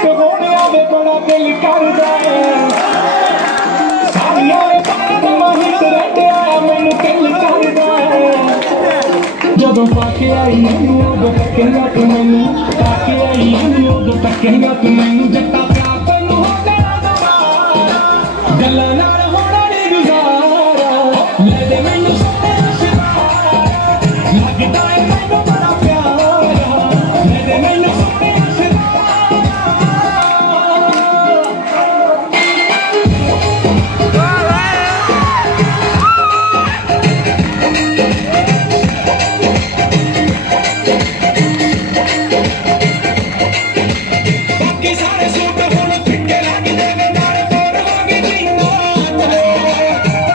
ਇੱਕ ਹੋਣਿਆ ਵੇ ਬੜਾ ਦਿਲ ਕਰਦਾ ਸਾਰੀਆਂ ਬਾਤ ਮਾਹਿਤ ਰਹਿੰਦਿਆ ਮੈਨੂੰ ਦਿਲ ਕਰਦਾ ਜਦੋਂ ਪਾ ਕੇ ਆਈ ਮੈਨੂੰ ਉਦੋਂ ਤੱਕੇਂਗਾ ਤੂੰ ਮੈਨੂੰ ਪਾ ਕੇ ਆਈ ਮੈਨੂੰ ਉਦੋਂ ਤੱਕੇਂਗਾ ਤੂੰ ਮੈਨੂੰ ਜੱਟਾ ਪਿਆਰ ਤੈਨੂੰ ਹੋ ਜਾਣਾ ਦੁਬਾਰਾ ਗੱਲਾਂ ਨਾਲ ਹੋਣਾ ਨਹੀਂ ਗੁਜ਼ਾਰਾ ਲੈ ਦੇ ਮੈਨੂੰ ਸੋਹਣਾ ਸ਼ਿਕਾਰਾ ਲੱਗਦਾ ਏ ਮੈਨੂੰ ਬੜਾ ਪਿਆਰਾ ਲੈ ਦੇ ਮੈਨੂੰ ਸੋਹਣਾ ਸ਼ਿਕਾਰਾ ਬਾਕੀ ਸਾਰੇ ਸੂਟ ਹੁਣ ਫਿੱਕੇ ਲੱਗਦੇ ਨੇ ਨਾਲੇ ਹੋਰ ਹੋ ਗਈ ਜੀਨਾ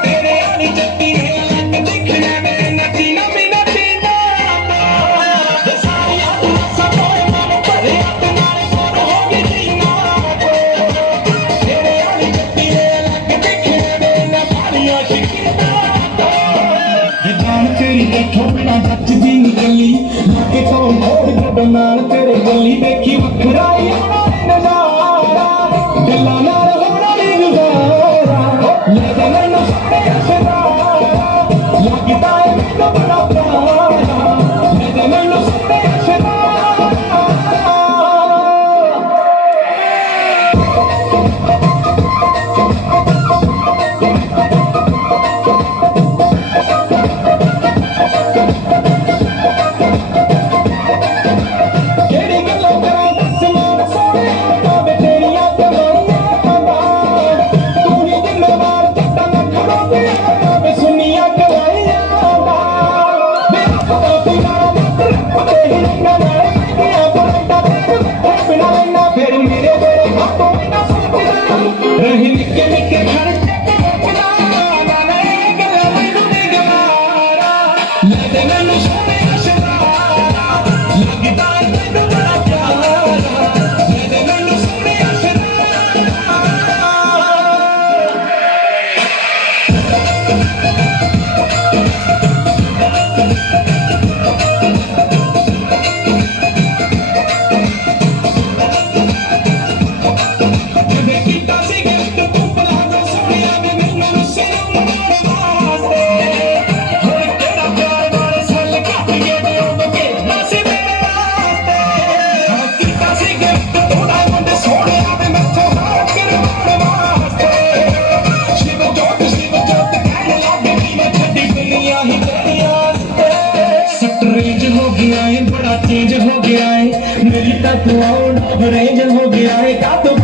ਤੇਰੇ ਵਾਲੀ ਜੱਟੀ ਨੇ ਲੱਗ ਦਿਖਣਾ ਮੇਰੇ ਨੱਚੀ ਨਾ ਵੀ ਨੱਚੀ ਨਾ ਸਾਰੀਆਂ ਤੁਸਾਂ ਕੋਲ ਮਨ ਭਰਿਆ ਤੇ ਨਾਲੇ ਹੋਰ ਹੋ ਗਈ ਜੀਨਾ ਤੇਰੇ ਵਾਲੀ ਜੱਟੀ ਨੇ ਲੱਗ ਦਿਖਣਾ ਮੇਰੇ ਨੱਚੀਆਂ ਸ਼ਕੀਨਾ ਜਾਨ ਤੇਰੀ ਦੇਖੋ ਬਿਨਾ ਨੱਚਦੀ ਨੀ ਗੱਲੀ ਲੱਗੇ ਤੋਂ ਮੋੜ ਜਦੋਂ ਨਾਲ ਤੇਰੇ ਗੱਲੀ ਦੇਖੀ ਵੱਖਰਾ ਹੀ ਆਉਣਾ ਨਜ਼ਾਰਾ ਗੱਲਾਂ ਨਾਲ ਹੋਣਾ ਨੀ ਗੁਜ਼ਾਰਾ ਲੈ ਦੇ ਮੈਨੂੰ ਸੋਹਣਿਆ ਸ਼ਿਕਾਰਾ ਲੱਗਦਾ ਏ ਮੈਨੂੰ ਬੜਾ ਪਿਆਰਾ ਲੈ ਦੇ ਮੈਨੂੰ ਸੋਹਣਿਆ ਸ਼ਿਕਾਰਾ ਕਿਹੜੀ ਗੱਲੋਂ ਕਰਾਂ ਦੱਸ ਮਾਰ ਸੋਹਣਿਆ ਭਾਵੇਂ ਤੇਰੀਆਂ ਕਮਾਈਆਂ ਖਾਂਦਾ ਤੂੰ ਹੀ ਜ਼ਿੰਮੇਵਾਰ ਜੱਟਾਂ ਨਾ ਖੜੋਤਿਆ ਭਾਵੇਂ ਸੁਣੀਆਂ ਕਮਾਈਆਂ ਦਾ ਮੇਰਾ ਪਤਾ ਤੂੰ ਨਾ ਮਤ ਰੱਖਦੇ ਹੀ ਰਹਿਣਾ ਨਾਲੇ ਮਹਿੰਗੀਆਂ ਬਰੰਡਾ ਤੈਨੂੰ ਬਿਨਾ ਲੈਣਾ ਫਿਰ ਮੇਰੇ ਵੇਲੇ ਹੱਥੋਂ ਨਾ ਸੁਣਦਾ ਰਹੀ ਨਿੱਕੇ ਨਿੱਕੇ ਖਰਚੇ ਨਾ ਨਾ ਇਹ ਗੱਲਾਂ ਮੈਨੂੰ ਨਹੀਂ ਗਵਾਰਾ ਲੈ ਦੇ ਮੈਨੂੰ ਸੋਹਣਿਆ ਸ਼ਿਕਾਰਾ ਲੱਗਦਾ ਏ ਮੈਨੂੰ ਬੜਾ ਪਿਆਰਾ ਲੈ ਦੇ ਮੈਨੂੰ ਸੋਹਣਿਆ ਸ਼ਿਕਾਰਾ ਜਦੋਂ ਕੀਤਾ ਸੀ ਗਿਫਟ ਤੂੰ ਪਲਾਜ਼ੋ ਸੋਹਣਿਆ ਵੇ ਮੈਨੂੰ ਸਿਰੋਂ ਮਨਾਉਣ ਵਾਸਤੇ ਹੁਣ ਤੇਰਾ ਪਿਆਰ ਨਾਲ ਸੱਲ ਕੱਟ ਕੇ ਦਿਓ ਕੇ ਅਸੀਂ ਮੇਰੇ ਵਾਸਤੇ ਕੀਤਾ ਸੀ ਗਿਫਟ ਤੂੰ ਨਾ ਮੁੰਡ ਸੋਹਣਿਆ ਵੇ ਮੈਥੋਂ ਹਾਰ ਕਰਵਾਉਣ ਵਾਸਤੇ ਸ਼ਿਵ ਜੋਤ ਕਹਿਣ ਲੱਗ ਗਈ ਮੈਂ ਛੱਡੀ ਦੁਨੀਆ ਹੀ ਤੇਰੀ ਆਸਤੇ ਸਟਰੇਂਜ ਹੋ ਗਿਆ ਏ ਬੜਾ ਚੇਂਜ ਹੋ ਗਿਆ ਏ ਮੇਰੀ ਤਾਂ ਤੂੰ ਆਉਣ ਰੇਂਜ ਹੋ ਗਿਆ ਏ ਕਾ ਤੂੰ